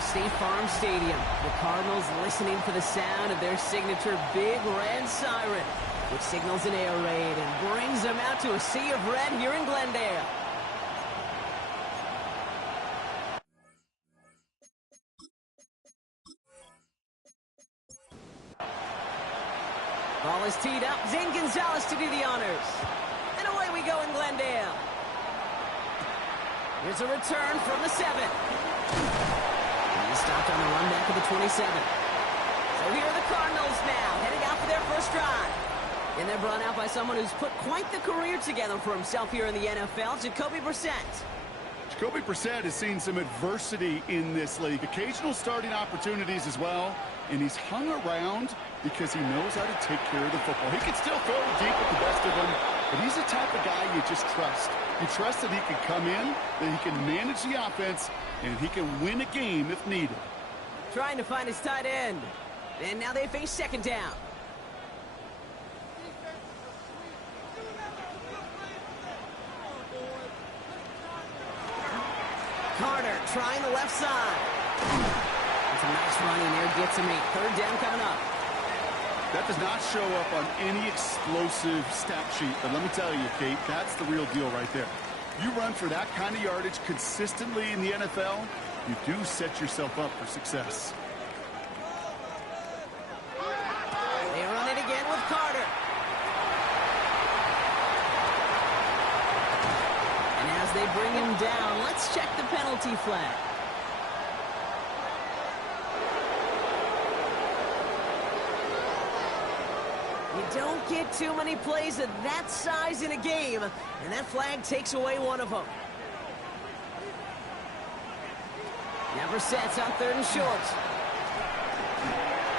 of State Farm Stadium. The Cardinals listening for the sound of their signature big red siren, which signals an air raid and brings them out to a sea of red here in Glendale. Ball is teed up. Zane Gonzalez to do the honors. And away we go in Glendale. Here's a return from the 7. He's stopped on the run back of the 27. So here are the Cardinals now, heading out for their first drive. And they're brought out by someone who's put quite the career together for himself here in the NFL, Jacoby Brissett. Jacoby Brissett has seen some adversity in this league. Occasional starting opportunities as well. And he's hung around because he knows how to take care of the football. He can still throw deep with the best of them, but he's the type of guy you just trust. You trust that he can come in, that he can manage the offense, and he can win a game if needed. Trying to find his tight end. And now they face second down. Carter trying the left side. It's a nice run in there, gets him 8. Third down coming up. That does not show up on any explosive stat sheet, but let me tell you, Kate, that's the real deal right there. You run for that kind of yardage consistently in the NFL, you do set yourself up for success. They run it again with Carter. And as they bring him down, let's check the penalty flag. You don't get too many plays of that size in a game, and that flag takes away one of them. Now Brissett's on 3rd and short.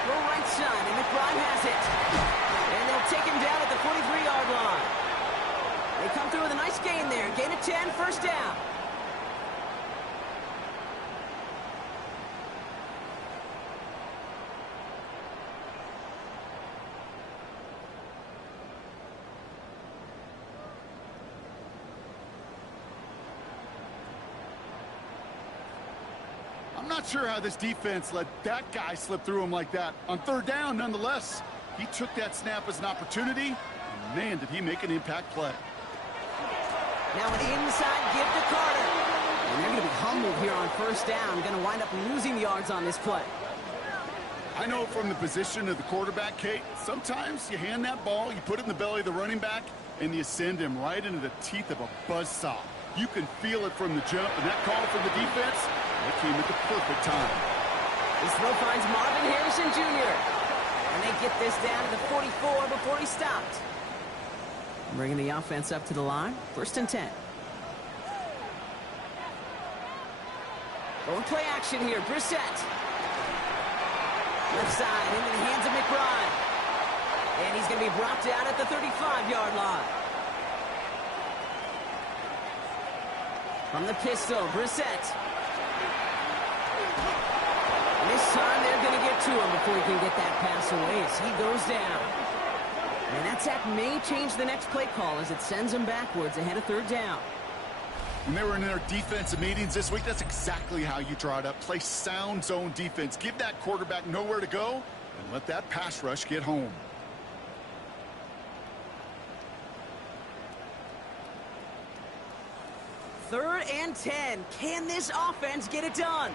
Go right side, and McBride has it. And they'll take him down at the 43-yard line. They come through with a nice gain there. Gain of 10, first down. I'm not sure how this defense let that guy slip through him like that. On 3rd down, nonetheless, he took that snap as an opportunity, and man, did he make an impact play. Now an inside give to Carter. And they're going to be humbled here on 1st down. Going to wind up losing yards on this play. I know from the position of the quarterback, Kate, sometimes you hand that ball, you put it in the belly of the running back, and you send him right into the teeth of a buzzsaw. You can feel it from the jump, and that call from the defense, that came at the perfect time. This throw finds Marvin Harrison Jr. And they get this down to the 44 before he stopped. Bringing the offense up to the line. 1st and 10. Going play action here. Brissett. Left side into the hands of McBride. And he's going to be brought down at the 35-yard line. From the pistol, Brissett. This time they're going to get to him before he can get that pass away as he goes down. And that sack may change the next play call as it sends him backwards ahead of 3rd down. When they were in their defensive meetings this week, that's exactly how you draw it up. Play sound zone defense. Give that quarterback nowhere to go and let that pass rush get home. Third and 10. Can this offense get it done?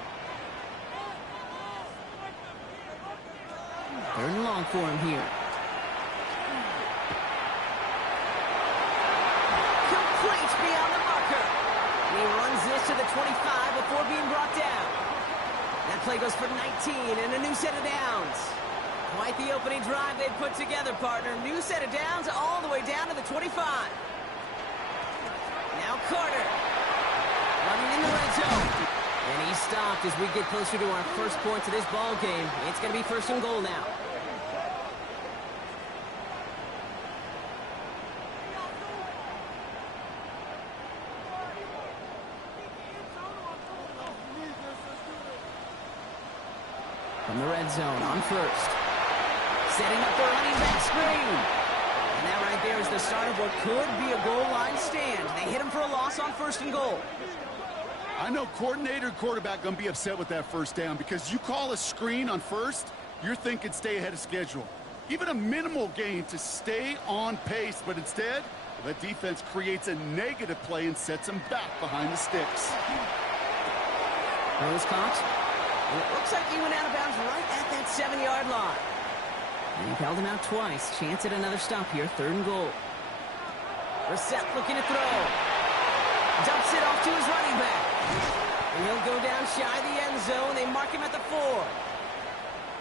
3rd and long for him here. Complete beyond the marker. He runs this to the 25 before being brought down. That play goes for 19 and a new set of downs. Quite the opening drive they've put together, partner. New set of downs all the way down to the 25. Now Carter. Running in the red zone. And he's stopped as we get closer to our first points of this ball game. It's going to be 1st and goal now. From the red zone on 1st. Setting up the running back screen. And that right there is the start of what could be a goal line stand. They hit him for a loss on 1st and goal. I know coordinator and quarterback going to be upset with that first down because you call a screen on first, you're thinking stay ahead of schedule. Even a minimal gain to stay on pace, but instead, that defense creates a negative play and sets them back behind the sticks. Those caught. And it looks like he went out of bounds right at that 7-yard line. And he held him out twice. Chance at another stop here. 3rd and goal. Brissett looking to throw. Dumps it off to his running back. And he'll go down shy of the end zone. They mark him at the 4.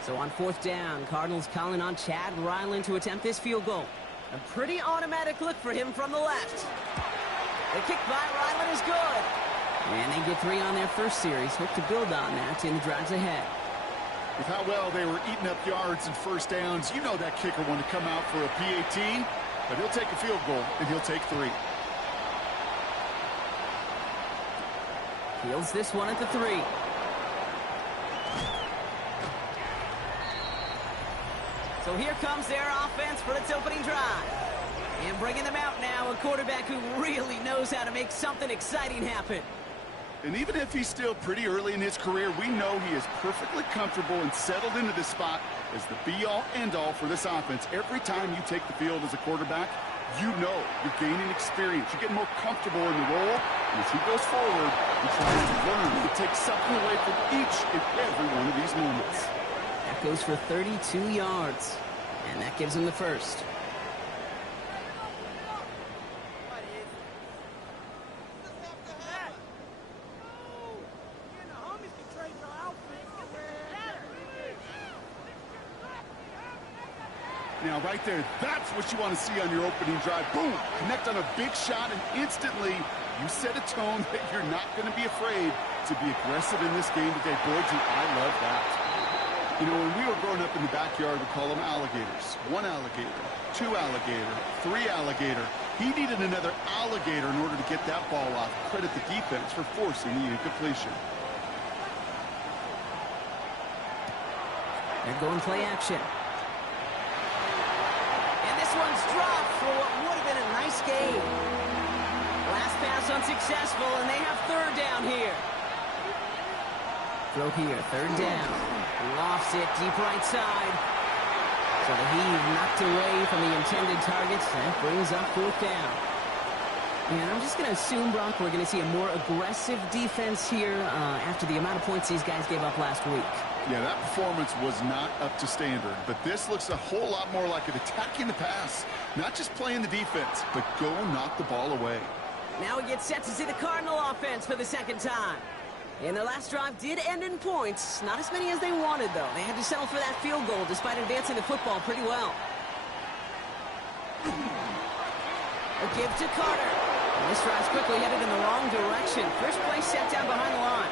So on 4th down, Cardinals calling on Chad Ryland to attempt this field goal. A pretty automatic look for him from the left. The kick by Ryland is good. And they get 3 on their first series. Hope to build on that in the drives ahead. With how well they were eating up yards and first downs, you know that kicker wanted to come out for a PAT, but he'll take a field goal, and he'll take 3. Fields this one at the 3. So here comes their offense for its opening drive. And bringing them out now, a quarterback who really knows how to make something exciting happen. And even if he's still pretty early in his career, we know he is perfectly comfortable and settled into this spot as the be-all, end-all for this offense. Every time you take the field as a quarterback, you know you're gaining experience. You're getting more comfortable in the role. And as he goes forward, he tries to learn to take something away from each and every one of these moments. That goes for 32 yards. And that gives him the first. Now, right there, that's what you want to see on your opening drive. Boom! Connect on a big shot, and instantly you set a tone that you're not going to be afraid to be aggressive in this game today. Boy, do I love that. You know, when we were growing up in the backyard, we call them alligators. 1 alligator, 2 alligator, 3 alligator. He needed another alligator in order to get that ball off. Credit the defense for forcing the incompletion. They're going play action. One's dropped for what would have been a nice game. Last pass unsuccessful, and they have 3rd down here. Throw here, 3rd down. Lofts it deep right side. So the heave knocked away from the intended targets. That brings up 4th down. And I'm just going to assume, Brock, we're going to see a more aggressive defense here after the amount of points these guys gave up last week. Yeah, that performance was not up to standard, but this looks a whole lot more like it attacking the pass. Not just playing the defense, but go knock the ball away. Now we get set to see the Cardinal offense for the 2nd time. And their last drive did end in points. Not as many as they wanted, though. They had to settle for that field goal despite advancing the football pretty well. A give to Carter. And this drive's quickly headed in the wrong direction. First play set down behind the line.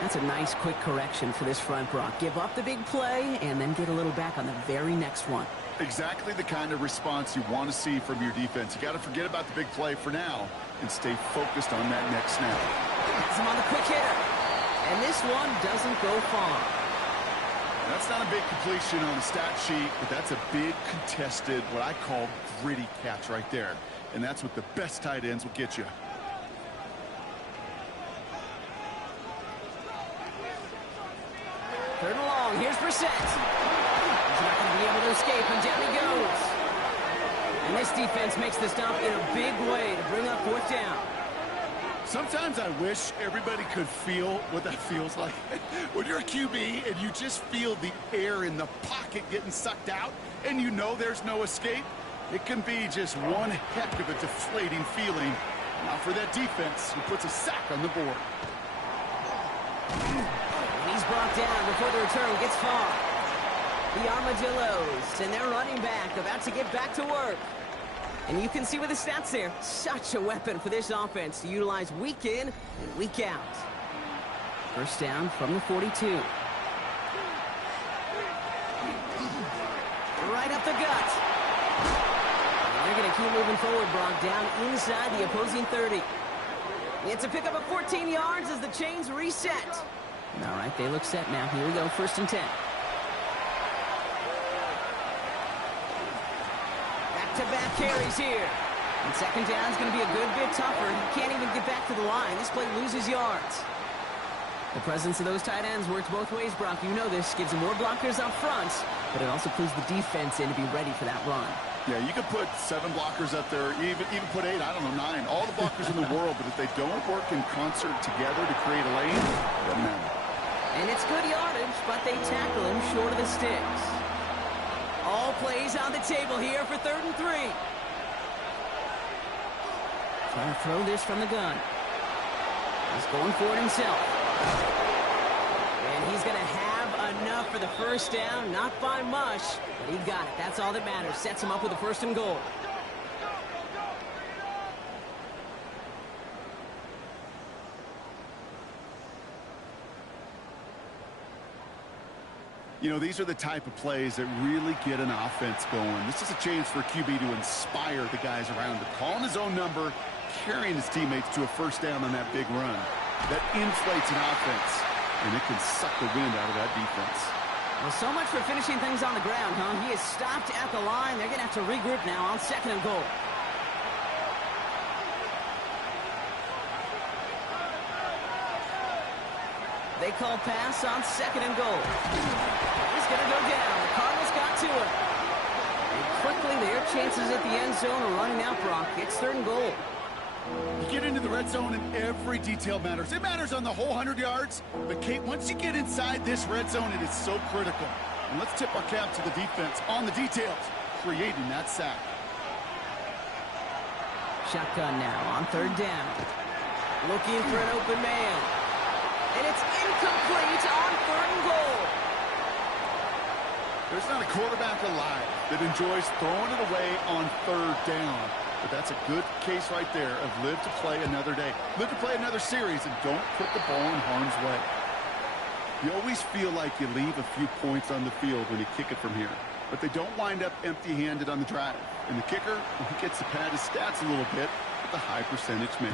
That's a nice quick correction for this front, Brock. Give up the big play and then get a little back on the very next one. Exactly the kind of response you want to see from your defense. You got to forget about the big play for now and stay focused on that next snap. Has him on the quick hitter. And this one doesn't go far. That's not a big completion on the stat sheet, but that's a big contested, what I call gritty catch right there. And that's what the best tight ends will get you. 3rd and long. Here's Brissett. He's not going to be able to escape, and down he goes. And this defense makes the stop in a big way to bring up 4th down. Sometimes I wish everybody could feel what that feels like. When you're a QB and you just feel the air in the pocket getting sucked out, and you know there's no escape, it can be just one heck of a deflating feeling. Now for that defense, who puts a sack on the board. He's brought down before the return gets far. The Armadillos and their running back about to get back to work. And you can see with the stats there, such a weapon for this offense to utilize week in and week out. First down from the 42. Right up the gut. And they're going to keep moving forward, Brock, down inside the opposing 30. It's a pickup of 14 yards as the chains reset. All right, they look set now. Here we go, 1st and 10. Back-to-back carries here. And second down is going to be a good bit tougher. He can't even get back to the line. This play loses yards. The presence of those tight ends works both ways, Brock. You know this. Gives them more blockers up front, but it also clues the defense in to be ready for that run. Yeah, you could put 7 blockers up there, even put 8, I don't know, 9. All the blockers in the world, but if they don't work in concert together to create a lane, it doesn't matter. And it's good yardage, but they tackle him short of the sticks. All plays on the table here for 3rd and 3. Trying to throw this from the gun. He's going for it himself. And he's going to have enough for the first down. Not by much, but he got it. That's all that matters. Sets him up with a 1st and goal. You know, these are the type of plays that really get an offense going. This is a chance for QB to inspire the guys around him. Calling his own number, carrying his teammates to a 1st down on that big run. That inflates an offense, and it can suck the wind out of that defense. Well, so much for finishing things on the ground, huh? He is stopped at the line. They're going to have to regroup now on 2nd and goal. They call pass on 2nd and goal. He's going to go down. The Cardinals got to him. And quickly, their chances at the end zone are running out, Brock. It's 3rd and goal. You get into the red zone and every detail matters. It matters on the whole 100 yards. But, Kate, once you get inside this red zone, it is so critical. And let's tip our cap to the defense on the details, creating that sack. Shotgun now on 3rd down. Looking for an open man. And it's incomplete on 3rd and goal. There's not a quarterback alive that enjoys throwing it away on 3rd down. But that's a good case right there of live to play another day. Live to play another series and don't put the ball in harm's way. You always feel like you leave a few points on the field when you kick it from here. But they don't wind up empty-handed on the drive. And the kicker, he gets to pad his stats a little bit with a high percentage make.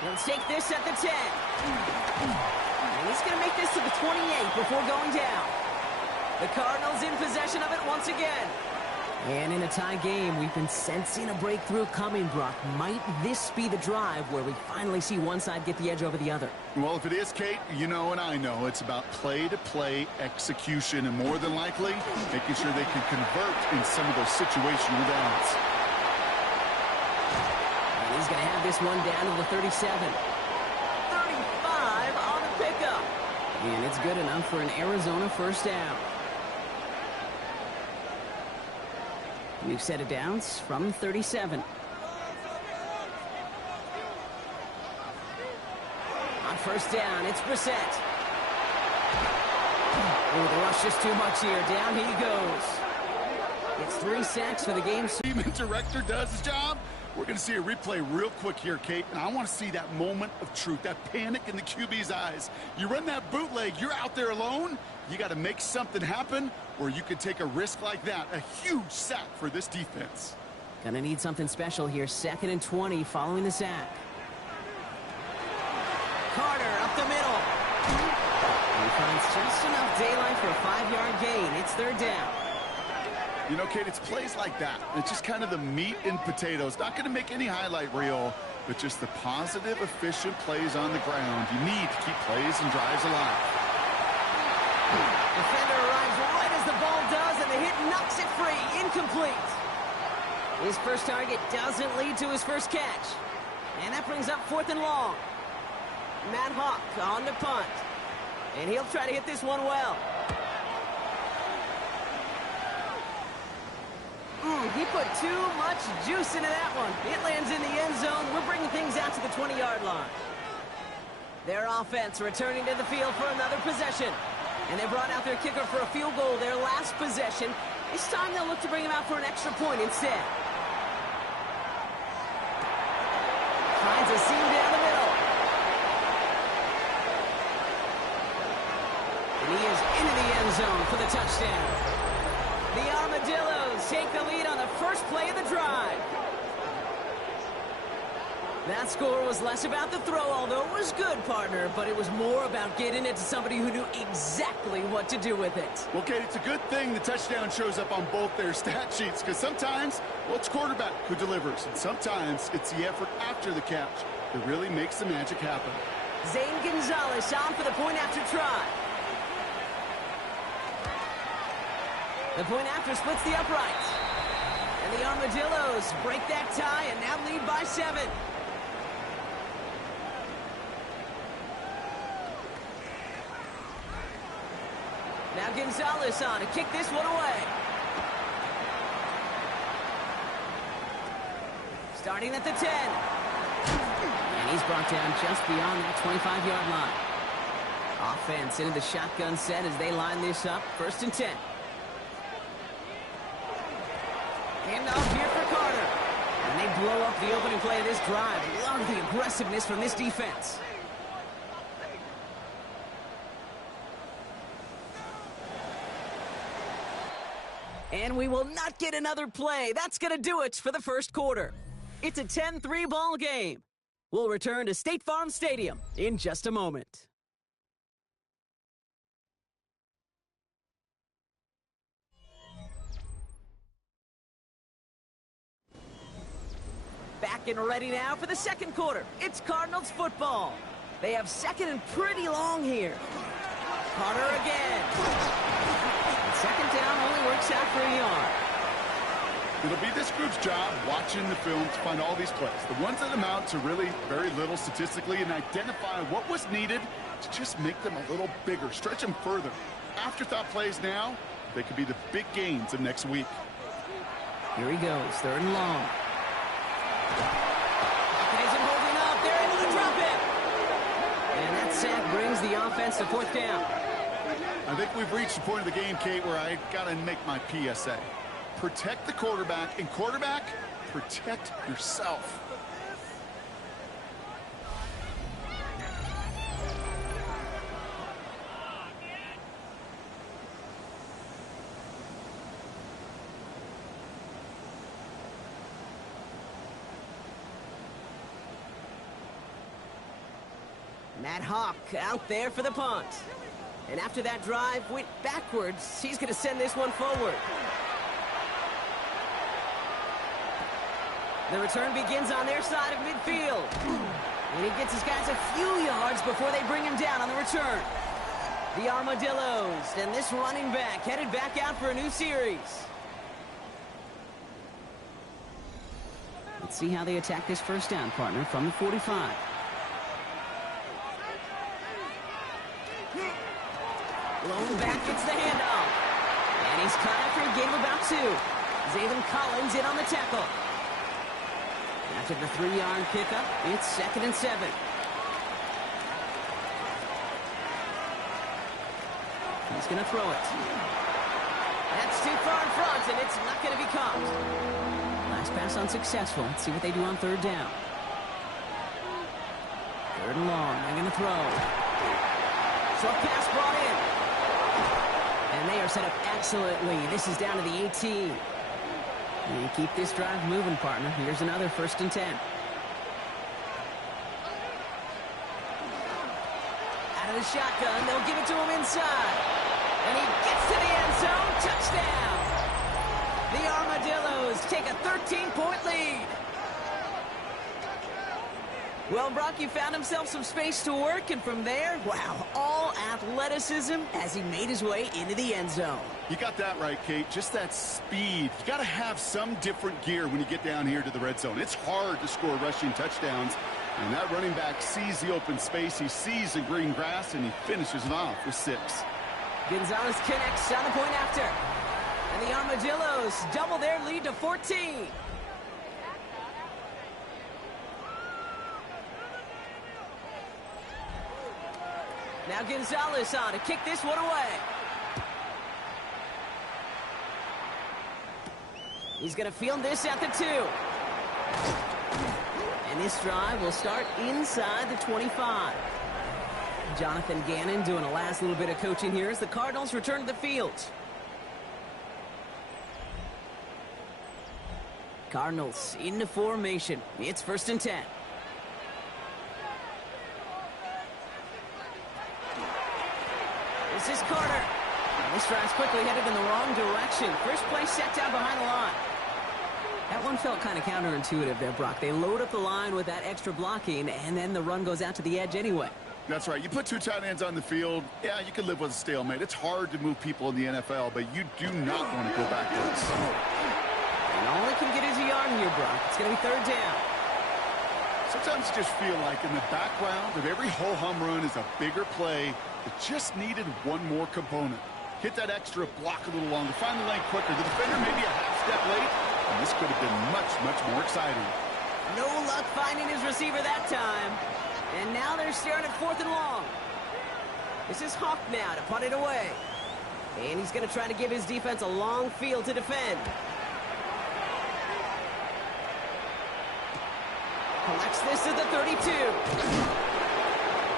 He'll take this at the 10. And he's going to make this to the 28 before going down. The Cardinals in possession of it once again. And in a tie game, we've been sensing a breakthrough coming, Brock. Might this be the drive where we finally see one side get the edge over the other? Well, if it is, Kate, you know and I know it's about play-to-play execution, and more than likely, making sure they can convert in some of those situational downs. And he's going to have this one down to the 37. 35 on the pickup. And it's good enough for an Arizona 1st down. New set of downs from 37. On 1st down, it's Brissett. Oh, the rush is too much here. Down he goes. It's 3 sacks for the game. Team director does his job. We're going to see a replay real quick here, Kate, and I want to see that moment of truth, that panic in the QB's eyes. You run that bootleg, you're out there alone. You got to make something happen, or you could take a risk like that. A huge sack for this defense. Gonna need something special here. 2nd and 20 following the sack. Carter up the middle. He finds just enough daylight for a 5-yard gain. It's 3rd down. You know, Kate, it's plays like that. It's just kind of the meat and potatoes. Not going to make any highlight reel, but just the positive, efficient plays on the ground. You need to keep plays and drives alive. Defender arrives right as the ball does, and the hit knocks it free. Incomplete. His first target doesn't lead to his first catch. And that brings up 4th and long. Matt Hawk on the punt. And he'll try to hit this one well. He put too much juice into that one. It lands in the end zone. We're bringing things out to the 20-yard line. Their offense returning to the field for another possession. And they brought out their kicker for a field goal their last possession. This time they'll look to bring him out for an extra point instead. Finds a seam down the middle. And he is into the end zone for the touchdown. The Armadillos take the lead on the first play of the drive. That score was less about the throw, although it was good, partner, but it was more about getting it to somebody who knew exactly what to do with it. Well, Kate, it's a good thing the touchdown shows up on both their stat sheets, because sometimes, well, it's quarterback who delivers, and sometimes it's the effort after the catch that really makes the magic happen. Zane Gonzalez on for the point after try. The point after splits the uprights. And the Armadillos break that tie and now lead by 7. Now Gonzalez on to kick this one away. Starting at the 10. And he's brought down just beyond that 25-yard line. Offense into the shotgun set as they line this up. 1st and 10. Handoff here for Carter. And they blow up the opening play of this drive. Love the aggressiveness from this defense. And we will not get another play. That's going to do it for the first quarter. It's a 10-3 ball game. We'll return to State Farm Stadium in just a moment. Back and ready now for the second quarter. It's Cardinals football. They have second and pretty long here. Carter again. And second down only works out for a yard. It'll be this group's job watching the film to find all these plays. The ones that amount to really very little statistically, and identify what was needed to just make them a little bigger, stretch them further. Afterthought plays now, they could be the big gains of next week. Here he goes, 3rd and long. Isn't holding up. They're able to drop it. And that sack brings the offense to 4th down. I think we've reached the point of the game, Kate, where I got to make my PSA. Protect the quarterback, and quarterback, protect yourself. Matt Hawk out there for the punt. And after that drive went backwards, he's going to send this one forward. The return begins on their side of midfield. And he gets his guys a few yards before they bring him down on the return. The Armadillos and this running back headed back out for a new series. Let's see how they attack this first down, partner, from the 45. Blown back gets the handoff. And he's caught after a gain of about 2. Zayden Collins in on the tackle. After the 3-yard pickup, it's 2nd and 7. He's going to throw it. That's too far in front, and it's not going to be caught. Last pass unsuccessful. Let's see what they do on 3rd down. 3rd and long. They're going to throw. Short pass brought in. And they are set up excellently. This is down to the 18. And you keep this drive moving, partner. Here's another 1st and 10. Out of the shotgun, they'll give it to him inside. And he gets to the end zone. Touchdown! The Armadillos take a 13-point lead. Well, Brock, he found himself some space to work, and from there, wow, all athleticism as he made his way into the end zone. You got that right, Kate. Just that speed. You got to have some different gear when you get down here to the red zone. It's hard to score rushing touchdowns, and that running back sees the open space, he sees the green grass, and he finishes it off with 6. Gonzalez connects on the point after. And the Armadillos double their lead to 14. Now Gonzalez on to kick this one away. He's going to field this at the 2. And this drive will start inside the 25. Jonathan Gannon doing a last little bit of coaching here as the Cardinals return to the field. Cardinals into formation. It's 1st and 10. This is Carter. This drive's quickly headed in the wrong direction. First play set down behind the line. That one felt kind of counterintuitive there, Brock. They load up the line with that extra blocking, and then the run goes out to the edge anyway. That's right. You put two tight ends on the field, yeah, you can live with a stalemate. It's hard to move people in the NFL, but you do not want to go backwards. And all he can get is a yard here, Brock. It's going to be third down. Sometimes you just feel like in the background of every ho-hum run is a bigger play that just needed one more component. Hit that extra block a little longer, find the lane quicker. The defender maybe a half step late, and this could have been much, much more exciting. No luck finding his receiver that time. And now they're staring at 4th and long. This is Hawk now to punt it away. And he's going to try to give his defense a long field to defend. Collects this at the 32.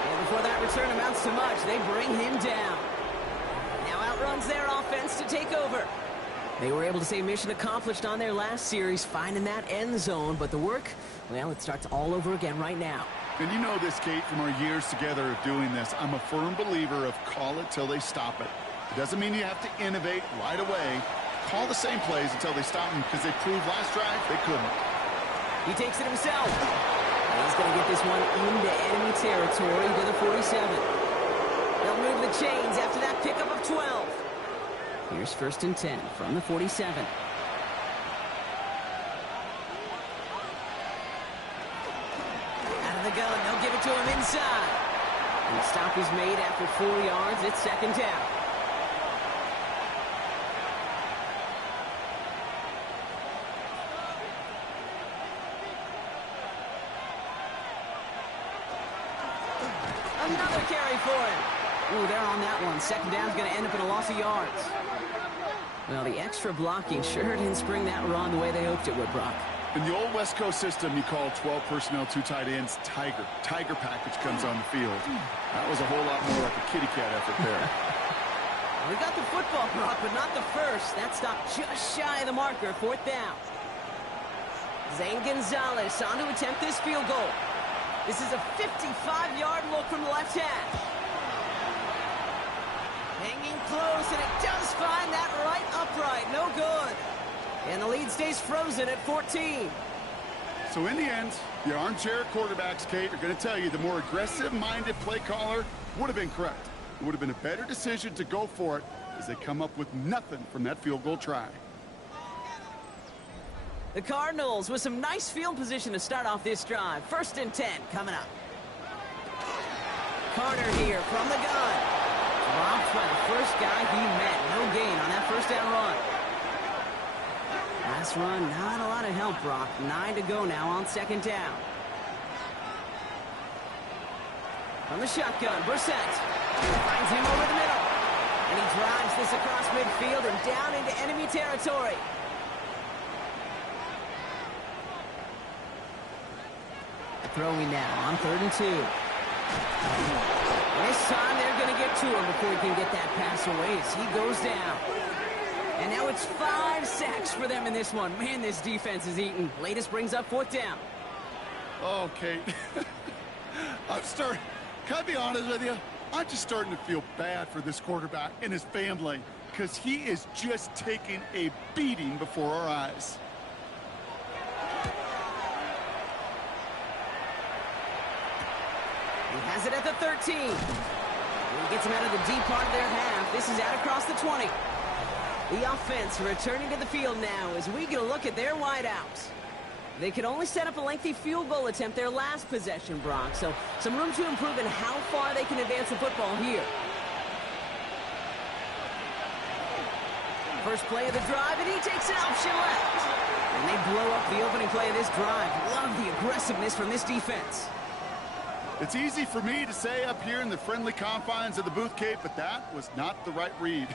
And before that return amounts to much, they bring him down. Now outruns their offense to take over. They were able to say mission accomplished on their last series, finding that end zone. But the work, well, it starts all over again right now. And you know this, Kate, from our years together of doing this. I'm a firm believer of call it till they stop it. It doesn't mean you have to innovate right away. Call the same plays until they stop them, because they proved last drive they couldn't. He takes it himself. He's going to get this one into enemy territory to the 47. They'll move the chains after that pickup of 12. Here's 1st and 10 from the 47. Out of the gun, they'll give it to him inside. And the stop is made after 4 yards. It's 2nd down. Another carry for him. Ooh, they're on that one. 2nd down's going to end up in a loss of yards. Well, the extra blocking sure didn't spring that run the way they hoped it would, Brock. In the old West Coast system, you call 12 personnel, 2 tight ends, Tiger. Tiger package comes on the field. That was a whole lot more like a kitty cat effort there. We got the football, Brock, but not the first. That stopped just shy of the marker, 4th down. Zane Gonzalez on to attempt this field goal. This is a 55-yard look from the left hash. Hanging close, and it does find that right upright. No good. And the lead stays frozen at 14. So in the end, the armchair quarterbacks, Kate, are going to tell you the more aggressive-minded play caller would have been correct. It would have been a better decision to go for it as they come up with nothing from that field goal try. The Cardinals with some nice field position to start off this drive. 1st and 10 coming up. Carter here from the gun. Dropped by the first guy he met. No gain on that 1st down run. Last run, not a lot of help, Brock. 9 to go now on 2nd down. From the shotgun, Brissett finds him over the middle. And he drives this across midfield and down into enemy territory. Throwing now on 3rd and 2. This time they're going to get to him before he can get that pass away as he goes down. And now it's 5 sacks for them in this one. Man, this defense is eating. Latest brings up 4th down. Oh, Kate. Can I be honest with you? I'm just starting to feel bad for this quarterback and his family because he is just taking a beating before our eyes. He has it at the 13. He gets him out of the deep part of their half. This is out across the 20. The offense returning to the field now as we get a look at their wideouts. They could only set up a lengthy field goal attempt their last possession, Brock. So some room to improve in how far they can advance the football here. First play of the drive, and he takes an option left. And they blow up the opening play of this drive. Love the aggressiveness from this defense. It's easy for me to say up here in the friendly confines of the booth, Kate, but that was not the right read.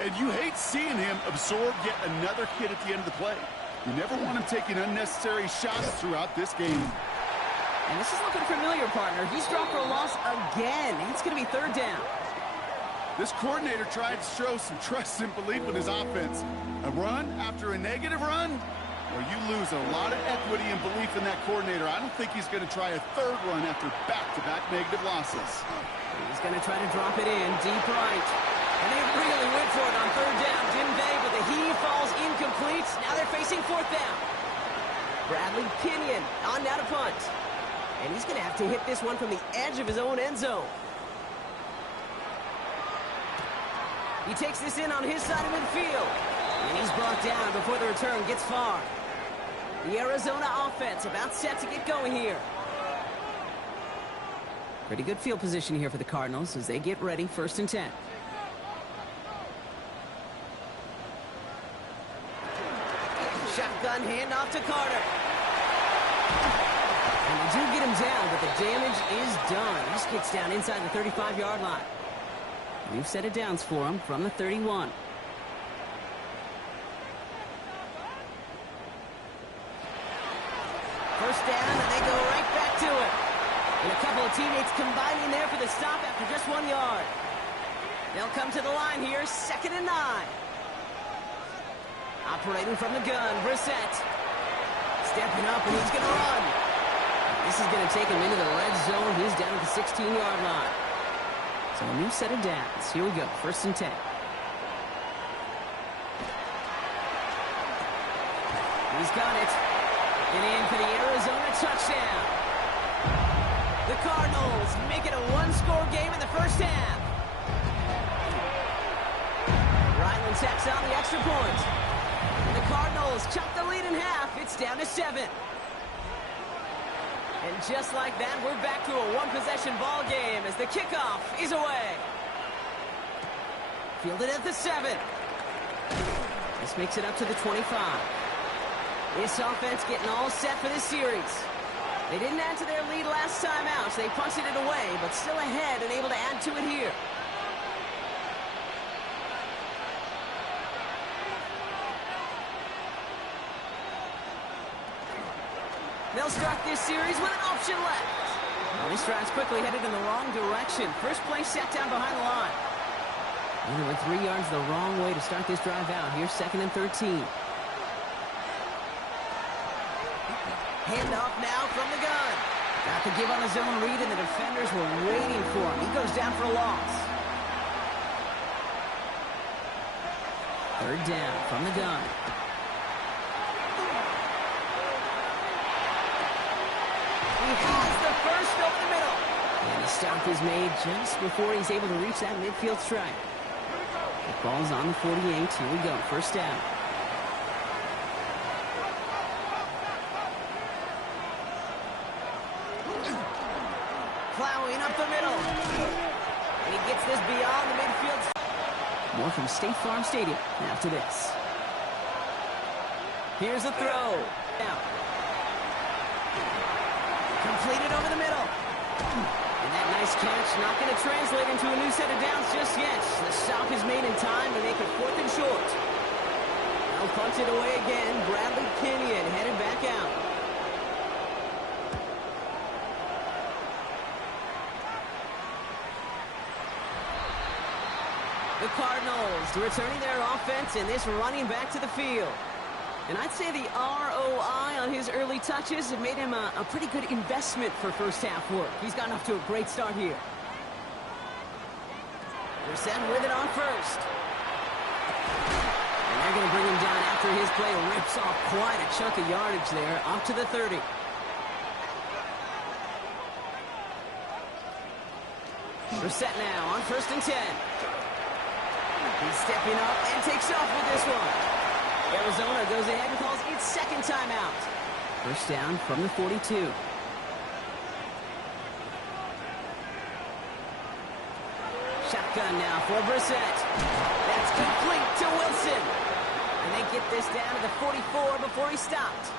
And you hate seeing him absorb yet another hit at the end of the play. You never want him taking unnecessary shots throughout this game. And this is looking familiar, partner. He's dropped for a loss again. It's going to be 3rd down. This coordinator tried to show some trust and belief in his offense. A run after a negative run? Well, you lose a lot of equity and belief in that coordinator. I don't think he's going to try a 3rd run after back-to-back negative losses. He's going to try to drop it in deep right. And they really went for it on third down, didn't they? But the heave falls incomplete. Now they're facing fourth down. Bradley Pinion on now to punt. And he's going to have to hit this one from the edge of his own end zone. He takes this in on his side of midfield. And he's brought down before the return gets far. The Arizona offense about set to get going here. Pretty good field position here for the Cardinals as they get ready, 1st and 10. Shotgun handoff to Carter. And they do get him down, but the damage is done. He just gets down inside the 35-yard line. New set of downs for him from the 31. First down, and they go right back to it. And a couple of teammates combining there for the stop after just 1 yard. They'll come to the line here, 2nd and 9. Operating from the gun, Brissett. Stepping up, and he's going to run. This is going to take him into the red zone. He's down at the 16-yard line. So a new set of downs. Here we go, 1st and 10. He's got it. And in for the Arizona touchdown. The Cardinals make it a one-score game in the first half. Ryland tacks on the extra point. The Cardinals chop the lead in half. It's down to 7. And just like that, we're back to a one-possession ball game as the kickoff is away. Fielded at the 7. This makes it up to the 25. This offense getting all set for this series. They didn't add to their lead last time out, so they punted it away, but still ahead and able to add to it here. They'll start this series with an option left. Well, this drive's quickly headed in the wrong direction. First play set down behind the line. And they went 3 yards the wrong way to start this drive out. Here's 2nd and 13. Handoff now from the gun. Got the give on his own read, and the defenders were waiting for him. He goes down for a loss. 3rd down from the gun. He has the first over the middle. And the stop is made just before he's able to reach that midfield strike. The ball's on the 48. Here we go. 1st down. Plowing up the middle. And he gets this beyond the midfield. More from State Farm Stadium after this. Here's a throw. Now. Completed over the middle. And that nice catch not going to translate into a new set of downs just yet. The stop is made in time to make it 4th and short. Now punted away again. Bradley Pinion headed back out. The Cardinals returning their offense and this running back to the field. And I'd say the ROI on his early touches have made him a pretty good investment for first half work. He's gotten off to a great start here. Brissett with it on first. And they're going to bring him down after his play rips off quite a chunk of yardage there, up to the 30. Brissett now on 1st and 10. He's stepping up and takes off with this one. Arizona goes ahead and calls its 2nd timeout. 1st down from the 42. Shotgun now for Brissett. That's complete to Wilson. And they get this down to the 44 before he stopped.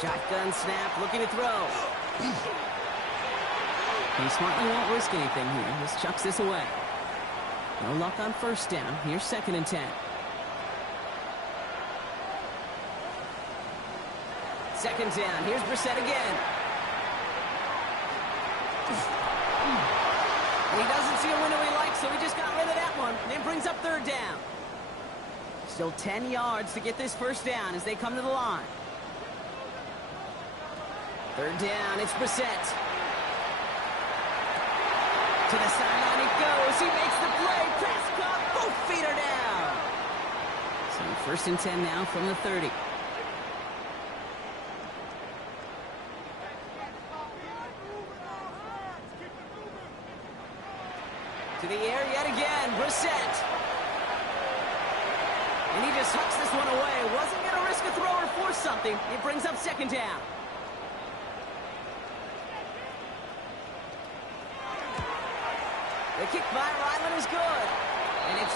Shotgun snap, looking to throw. He smartly won't risk anything here. Just chucks this away. No luck on 1st down. Here's 2nd and 10. 2nd down. Here's Brissett again. And he doesn't see a window he likes, so he just got rid of that one. And then brings up 3rd down. Still 10 yards to get this 1st down as they come to the line. Third down, it's Brissett. To the sideline it goes. He makes the play. Prescott, both feet are down. So first and 10 now from the 30. To the air yet again, Brissett. And he just hucks this one away. Wasn't going to risk a throw or force something. It brings up second down. The kick by Ryland is good. And it's